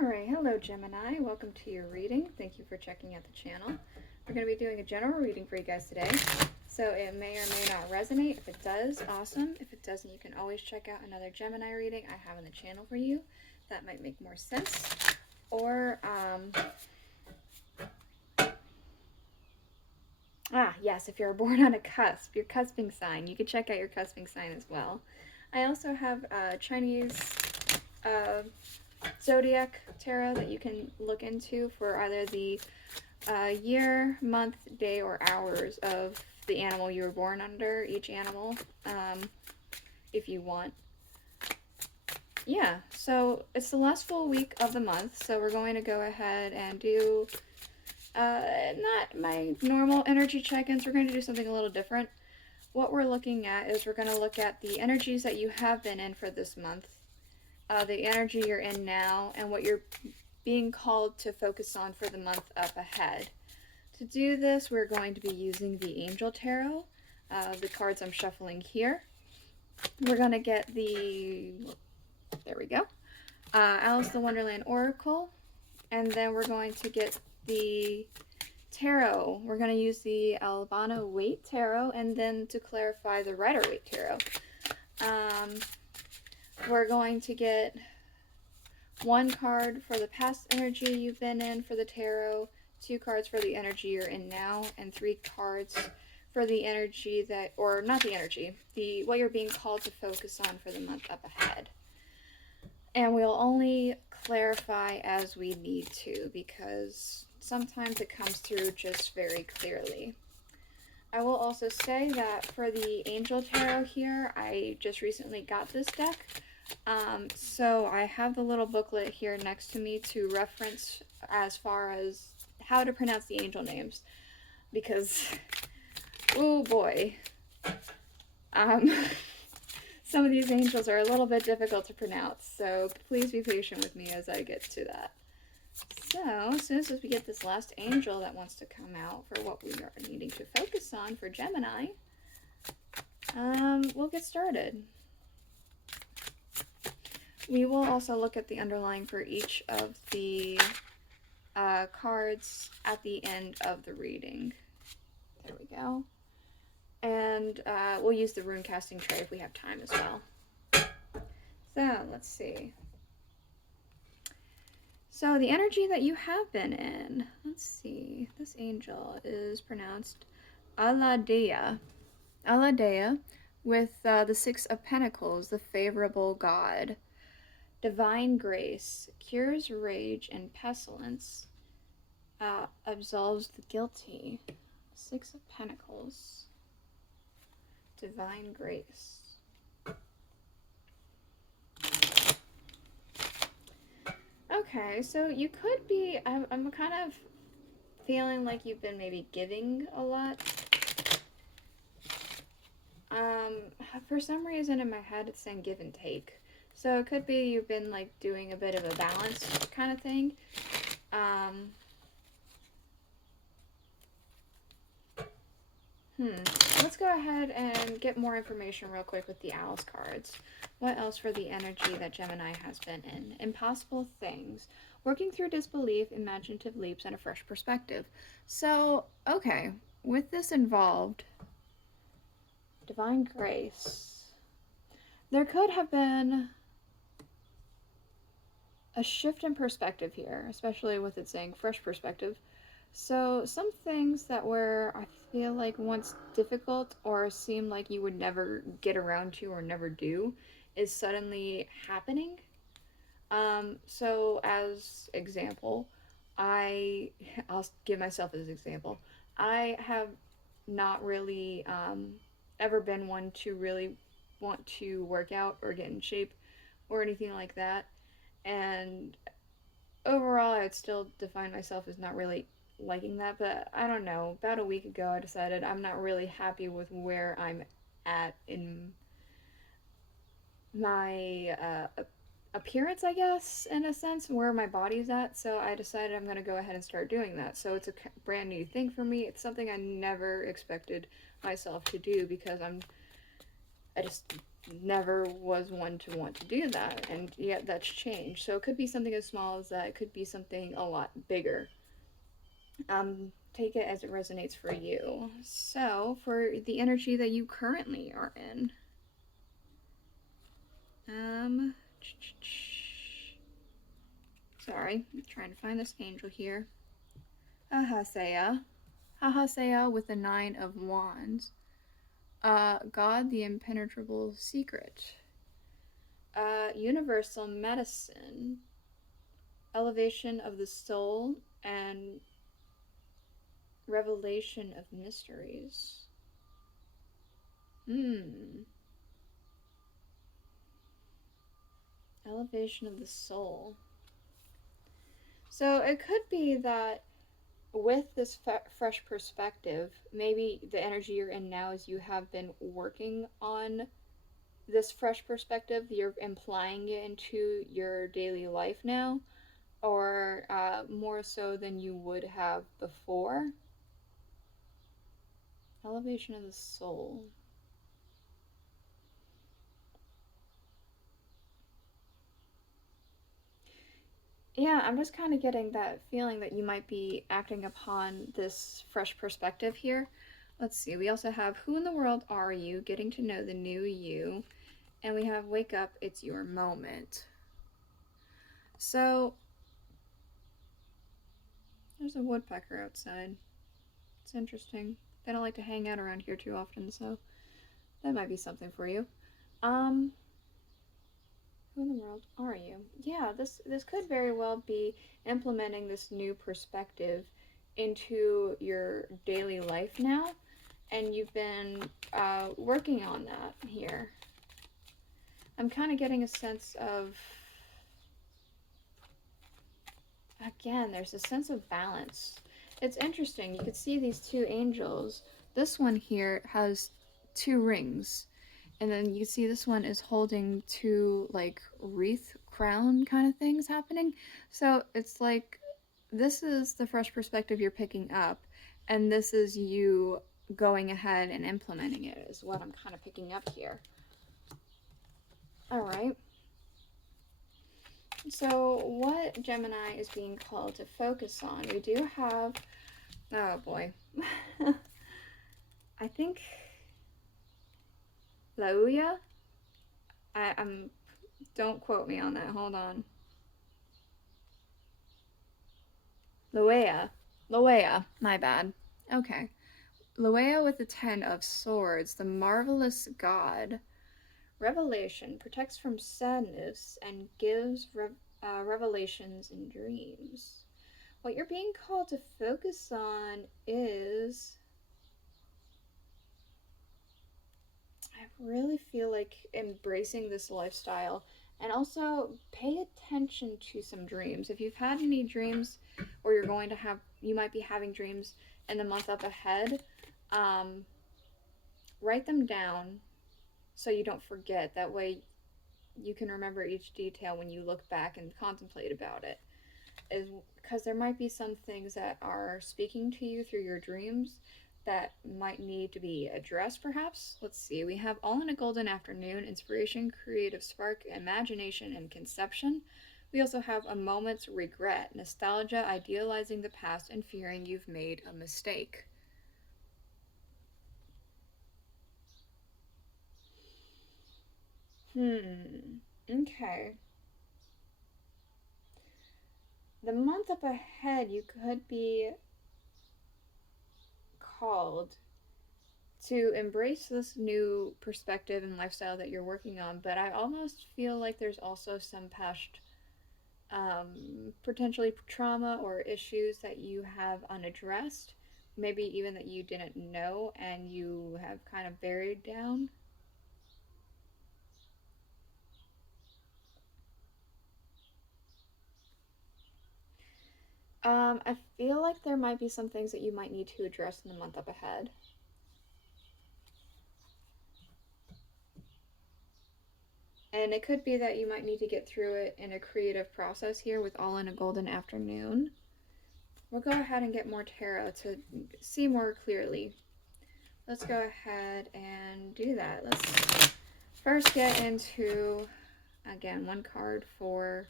Alright, hello Gemini, welcome to your reading. Thank you for checking out the channel. We're going to be doing a general reading for you guys today. So it may or may not resonate. If it does, awesome. If it doesn't, you can always check out another Gemini reading I have on the channel for you. That might make more sense. Or, yes, if you're born on a cusp, your cusping sign, you can check out your cusping sign as well. I also have Chinese zodiac tarot that you can look into for either the year, month, day, or hours of the animal you were born under, each animal, if you want. Yeah, so it's the last full week of the month, so we're going to go ahead and do not my normal energy check-ins. We're going to do something a little different. What we're looking at is we're going to look at the energies that you have been in for this month, the energy you're in now, and what you're being called to focus on for the month up ahead. To do this, we're going to be using the Angel Tarot, the cards I'm shuffling here. We're going to get the, there we go, Alice the Wonderland Oracle, and then we're going to get the tarot. We're going to use the Albano-waite tarot, and then to clarify, the Rider-Waite tarot. We're going to get one card for the past energy you've been in for the tarot, 2 cards for the energy you're in now, and 3 cards for the energy that, or not the energy, what you're being called to focus on for the month up ahead. And we'll only clarify as we need to, because sometimes it comes through just very clearly. I will also say that for the Angel Tarot here, I just recently got this deck. So I have the little booklet here next to me to reference as far as how to pronounce the angel names, because, oh boy, some of these angels are a little bit difficult to pronounce, so please be patient with me as I get to that. So, as soon as we get this last angel that wants to come out for what we are needing to focus on for Gemini, we'll get started. We will also look at the underlying for each of the cards at the end of the reading. There we go. And we'll use the rune casting tray if we have time as well. So, let's see. So, the energy that you have been in, let's see. This angel is pronounced Aladea. Aladea, with the 6 of Pentacles, the favorable god. Divine grace, cures rage and pestilence, absolves the guilty. 6 of Pentacles. Divine grace. Okay, so you could be, I'm kind of feeling like you've been maybe giving a lot. For some reason in my head it's saying give and take. So it could be you've been like doing a bit of a balance kind of thing. Let's go ahead and get more information real quick with the Alice cards. What else for the energy that Gemini has been in? Impossible things. Working through disbelief, imaginative leaps, and a fresh perspective. So, okay, with this involved, divine grace. There could have been a shift in perspective here, especially with it saying fresh perspective. So some things that were, I feel like, once difficult or seemed like you would never get around to or never do, is suddenly happening. So as example, I'll give myself as example. I have not really ever been one to really want to work out or get in shape or anything like that. And overall, I would still define myself as not really liking that, but I don't know. About a week ago, I decided I'm not really happy with where I'm at in my appearance, I guess, in a sense, where my body's at. So I decided I'm going to go ahead and start doing that. So it's a brand new thing for me. It's something I never expected myself to do, because I just never was one to want to do that, and yet that's changed. So it could be something as small as that. It could be something a lot bigger. Take it as it resonates for you. So for the energy that you currently are in, sorry, I'm trying to find this angel here. Ahasea with the 9 of Wands. God, the impenetrable secret. Universal medicine. Elevation of the soul and revelation of mysteries. Elevation of the soul. So it could be that with this fresh perspective, maybe the energy you're in now is you have been working on this fresh perspective. You're implying it into your daily life now, or more so than you would have before. Elevation of the soul. Yeah, I'm just kind of getting that feeling that you might be acting upon this fresh perspective here. Let's see, we also have Who in the World Are You? Getting to know the new you. And we have Wake Up, It's Your Moment. So, there's a woodpecker outside. It's interesting. They don't like to hang out around here too often, so that might be something for you. Who in the world are you? Yeah, this could very well be implementing this new perspective into your daily life now, and you've been working on that here. I'm kind of getting a sense of, again, there's a sense of balance. It's interesting. You could see these two angels. This one here has 2 rings. And then you see this one is holding 2 like wreath crown kind of things happening. So it's like this is the fresh perspective you're picking up, and this is you going ahead and implementing it, is what I'm kind of picking up here. All right. So what Gemini is being called to focus on? We do have, oh boy, I think Lauya. I'm don't quote me on that. Hold on. Lauya, my bad. Okay. Lauya with the 10 of Swords, the marvelous god. Revelation protects from sadness and gives revelations in dreams. What you're being called to focus on is, I really feel like embracing this lifestyle, and also pay attention to some dreams. If you've had any dreams, or you're going to have, you might be having dreams in the month up ahead, write them down so you don't forget. That way you can remember each detail when you look back and contemplate about it. Is because there might be some things that are speaking to you through your dreams that might need to be addressed, perhaps. Let's see. We have All in a Golden Afternoon, inspiration, creative spark, imagination, and conception. We also have A Moment's Regret, nostalgia, idealizing the past, and fearing you've made a mistake. Okay. The month up ahead, you could be called to embrace this new perspective and lifestyle that you're working on, but I almost feel like there's also some past potentially trauma or issues that you have unaddressed, maybe even that you didn't know and you have kind of buried down. I feel like there might be some things that you might need to address in the month up ahead. And it could be that you might need to get through it in a creative process here with All in a Golden Afternoon. We'll go ahead and get more tarot to see more clearly. Let's go ahead and do that. Let's first get into, again, one card for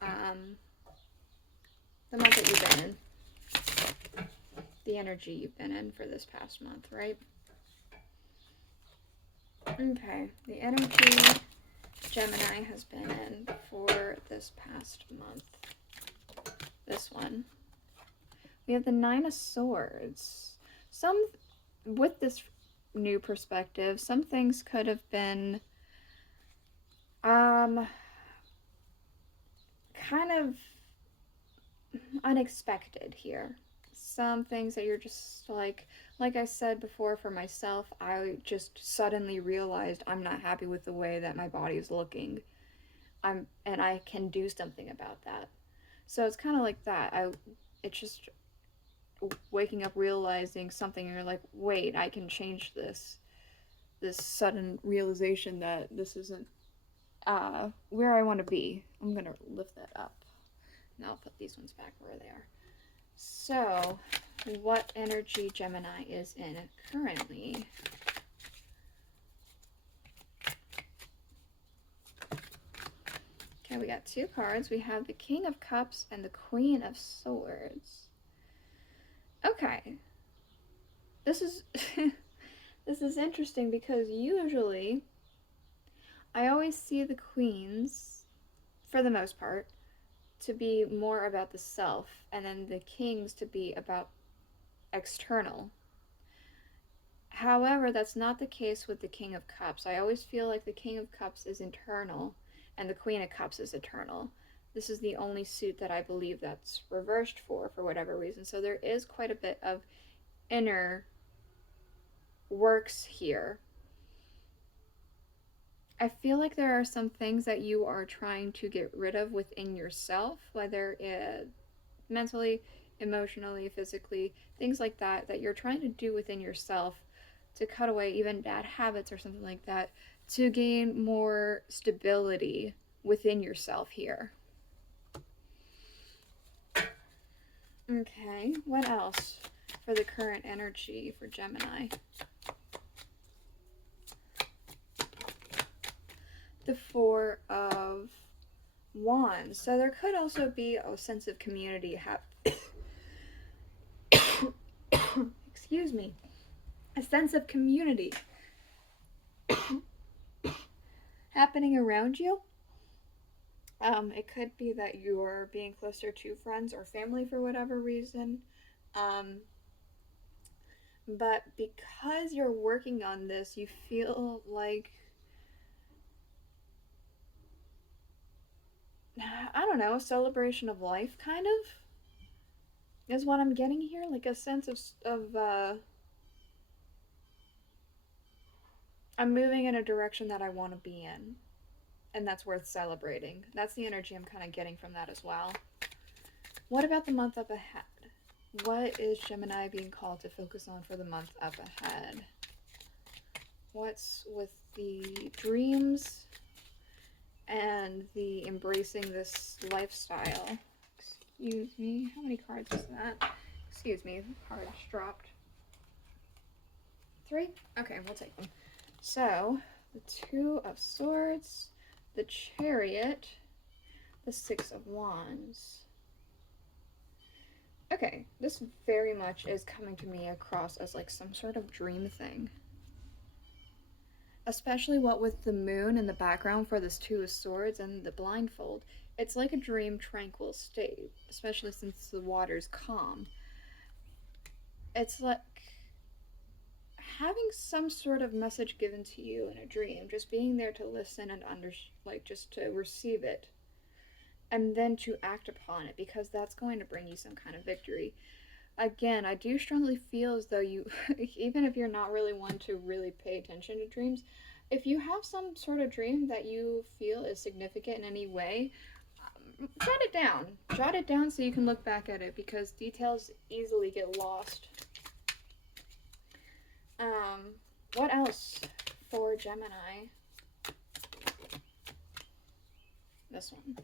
the month that you've been in. The energy you've been in for this past month, right? Okay, the energy Gemini has been in for this past month. This one. We have the Nine of Swords. With this new perspective, some things could have been kind of unexpected here. Some things that you're just like I said before, for myself, I just suddenly realized I'm not happy with the way that my body is looking. And I can do something about that. So it's kind of like that. It's just waking up, realizing something, and you're like, wait, I can change this. This sudden realization that this isn't where I want to be. I'm gonna lift that up. Now I'll put these ones back where they are. So, what energy Gemini is in currently? Okay, we got two cards. We have the King of Cups and the Queen of Swords. Okay. This is this is interesting because usually I always see the queens, for the most part, to be more about the self, and then the kings to be about external. However, that's not the case with the King of Cups. I always feel like the King of Cups is internal and the Queen of Cups is eternal. This is the only suit that I believe that's reversed for whatever reason. So there is quite a bit of inner works here. I feel like there are some things that you are trying to get rid of within yourself, whether it mentally, emotionally, physically, things like that, that you're trying to do within yourself to cut away even bad habits or something like that, to gain more stability within yourself here. Okay, what else for the current energy for Gemini? The Four of Wands. So there could also be a sense of community excuse me. A sense of community happening around you. It could be that you're being closer to friends or family for whatever reason. But because you're working on this, you feel like, I don't know, a celebration of life, kind of, is what I'm getting here. Like a sense of I'm moving in a direction that I want to be in, and that's worth celebrating. That's the energy I'm kind of getting from that as well. What about the month up ahead? What is Gemini being called to focus on for the month up ahead? What's with the dreams and the embracing this lifestyle? Excuse me, how many cards is that? Excuse me, the cards dropped. 3? Okay, we'll take them. So, the Two of Swords, the Chariot, the Six of Wands. Okay, this very much is coming to me across as like some sort of dream thing. Especially what with the moon in the background for this Two of Swords and the blindfold. It's like a dream tranquil state, especially since the water's calm. It's like having some sort of message given to you in a dream, just being there to listen and just to receive it, and then to act upon it, because that's going to bring you some kind of victory. Again, I do strongly feel as though you, even if you're not really one to really pay attention to dreams, if you have some sort of dream that you feel is significant in any way, jot it down. Jot it down so you can look back at it, because details easily get lost. What else for Gemini? This one.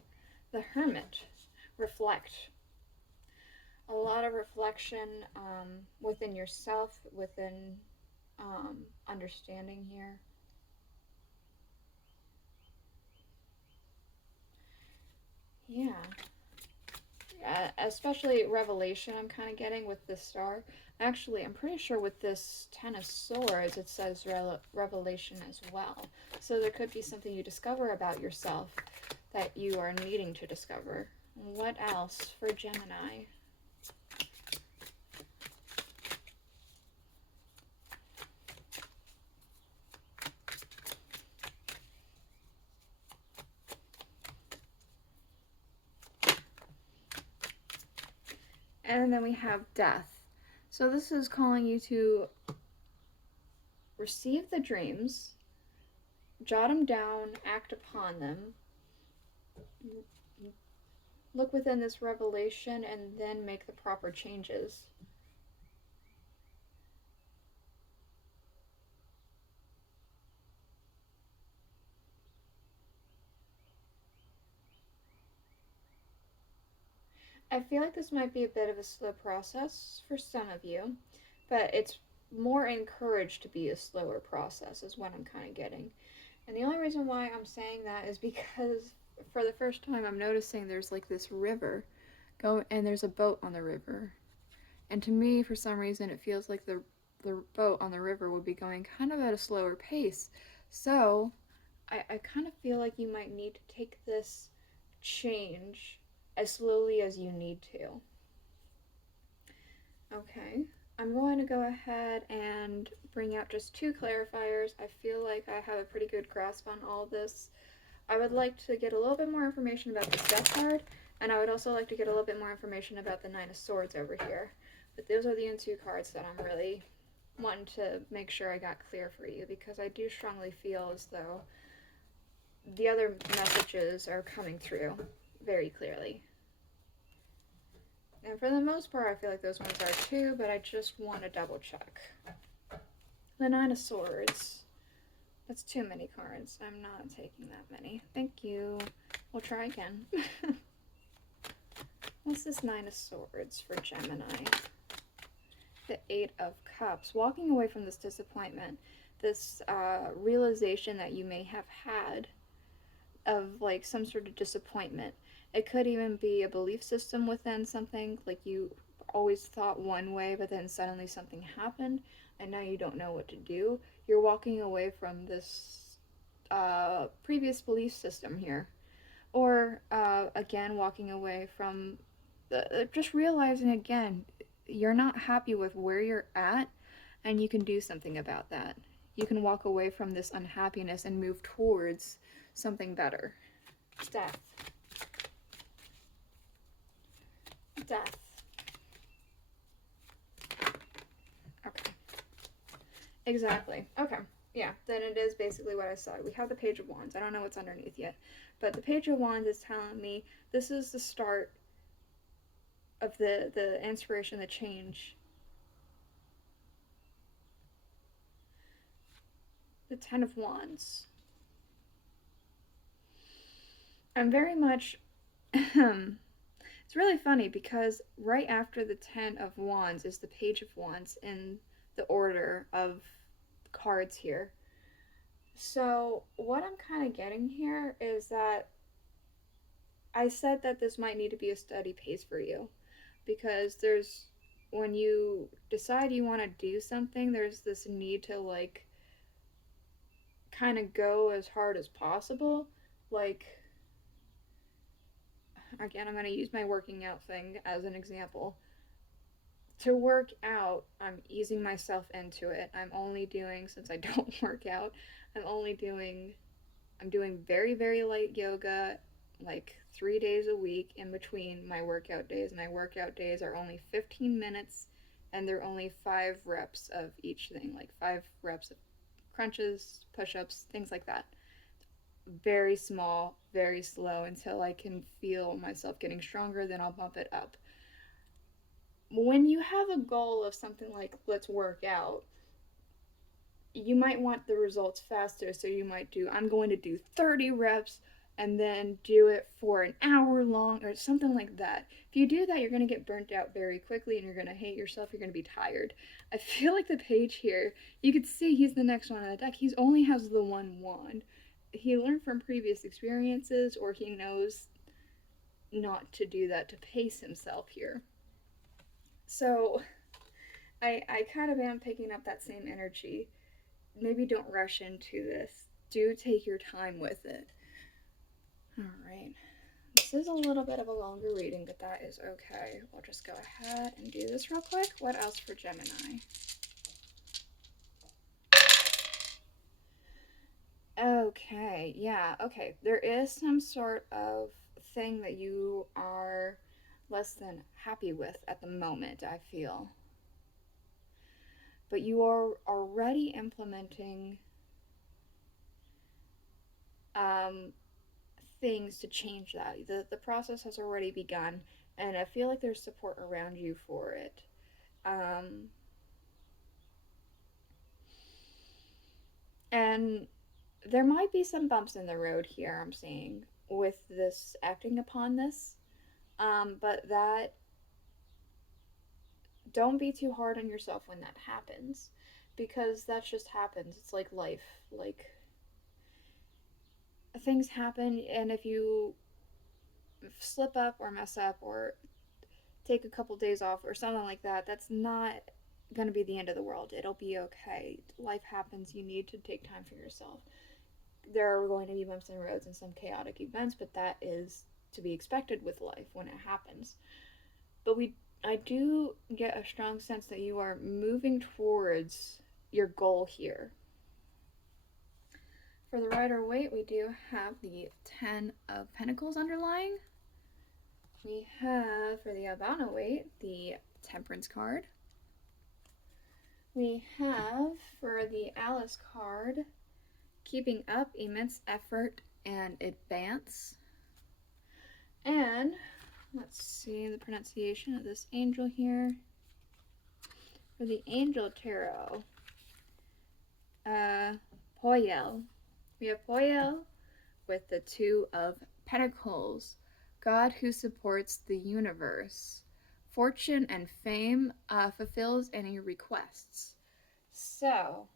The Hermit. Reflect. A lot of reflection within yourself, within understanding here. Yeah. Especially Revelation, I'm kind of getting with this star. Actually, I'm pretty sure with this Ten of Swords, it says Revelation as well. So there could be something you discover about yourself that you are needing to discover. What else for Gemini? And then we have Death. So this is calling you to receive the dreams, jot them down, act upon them, look within this revelation, and then make the proper changes. I feel like this might be a bit of a slow process for some of you, but it's more encouraged to be a slower process, is what I'm kind of getting. And the only reason why I'm saying that is because for the first time I'm noticing there's like this river and there's a boat on the river. And to me, for some reason, it feels like the boat on the river would be going kind of at a slower pace. So I kind of feel like you might need to take this change as slowly as you need to. Okay, I'm going to go ahead and bring out just two clarifiers. I feel like I have a pretty good grasp on all this. I would like to get a little bit more information about the Death card, and I would also like to get a little bit more information about the Nine of Swords over here. But those are the two cards that I'm really wanting to make sure I got clear for you, because I do strongly feel as though the other messages are coming through very clearly. And for the most part, I feel like those ones are too, but I just want to double check. The Nine of Swords. That's too many cards. I'm not taking that many. Thank you. We'll try again. What's this Nine of Swords for Gemini? The Eight of Cups. Walking away from this disappointment, this realization that you may have had of like some sort of disappointment. It could even be a belief system within something, like you always thought one way, but then suddenly something happened, and now you don't know what to do. You're walking away from this previous belief system here. Or, again, walking away from just realizing again, you're not happy with where you're at, and you can do something about that. You can walk away from this unhappiness and move towards something better. Death. Death. Okay. Exactly. Okay. Yeah, then it is basically what I said. We have the Page of Wands. I don't know what's underneath yet. But the Page of Wands is telling me this is the start of the inspiration, the change. The Ten of Wands. I'm very much... It's really funny because right after the Ten of Wands is the Page of Wands in the order of cards here. So what I'm kind of getting here is that I said that this might need to be a steady pace for you, because there's, when you decide you want to do something, there's this need to like kind of go as hard as possible. Like, again, I'm going to use my working out thing as an example. To work out, I'm easing myself into it. I'm only doing, since I don't work out, I'm doing very, very light yoga, like 3 days a week in between my workout days. My workout days are only 15 minutes, and they're only 5 reps of each thing, like 5 reps of crunches, push-ups, things like that. Very small, very slow until I can feel myself getting stronger, then I'll bump it up. When you have a goal of something like, let's work out, you might want the results faster, so you might do, I'm going to do 30 reps and then do it for an hour long or something like that. If you do that, you're going to get burnt out very quickly and you're going to hate yourself. You're going to be tired. I feel like the page here, you could see he's the next one on the deck. He only has the one wand. He learned from previous experiences, or he knows not to do that, to pace himself here. So I kind of am picking up that same energy. Maybe don't rush into this. Do take your time with it. All right. This is a little bit of a longer reading, but that is okay. We'll just go ahead and do this real quick. What else for Gemini? Okay, yeah, okay. There is some sort of thing that you are less than happy with at the moment, I feel. But you are already implementing things to change that. The process has already begun, and I feel like there's support around you for it. And there might be some bumps in the road here, I'm seeing, with this acting upon this. But that, don't be too hard on yourself when that happens, because that just happens. It's like life. Like, things happen, and if you slip up or mess up or take a couple days off or something like that, that's not going to be the end of the world. It'll be okay. Life happens. You need to take time for yourself. There are going to be bumps in the roads and some chaotic events, but that is to be expected with life when it happens. But I do get a strong sense that you are moving towards your goal here. For the Rider-Waite, we do have the 10 of Pentacles underlying. We have, for the Albano-waite, the Temperance card. We have, for the Alice card, keeping up immense effort and advance. And let's see the pronunciation of this angel here. For the Angel Tarot, Poyel. We have Poyel with the 2 of Pentacles. God who supports the universe. Fortune and fame, fulfills any requests. So,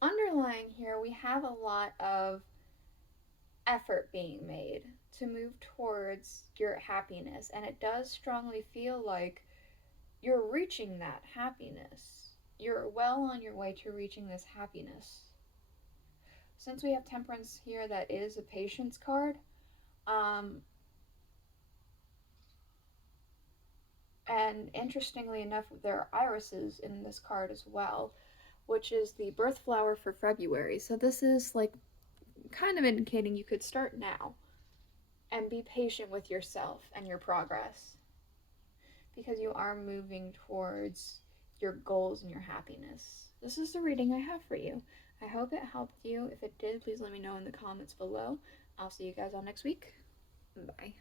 underlying here, we have a lot of effort being made to move towards your happiness, and it does strongly feel like you're reaching that happiness. You're well on your way to reaching this happiness. Since we have Temperance here, that is a Patience card. And interestingly enough, there are irises in this card as well, which is the birth flower for February. So this is like kind of indicating you could start now and be patient with yourself and your progress, because you are moving towards your goals and your happiness. This is the reading I have for you. I hope it helped you. If it did, please let me know in the comments below. I'll see you guys all next week. Bye.